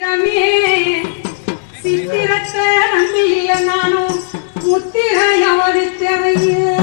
ரமே, சித்திரத்தை நம்பிய நானும் முத்திரையாவது தேவையா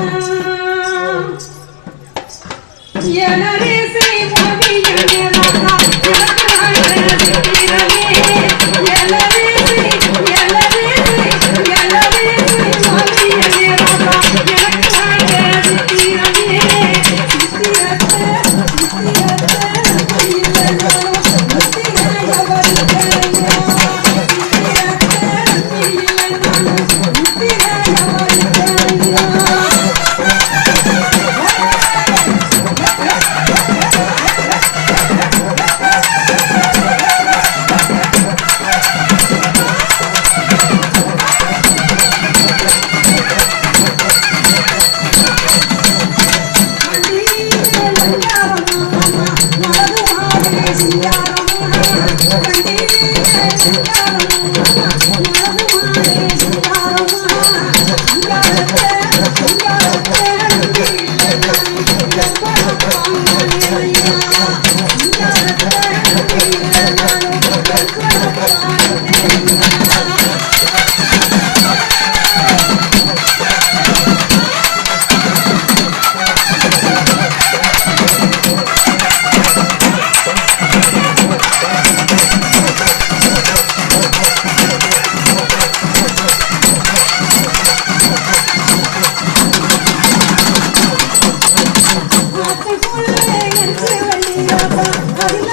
아, 자,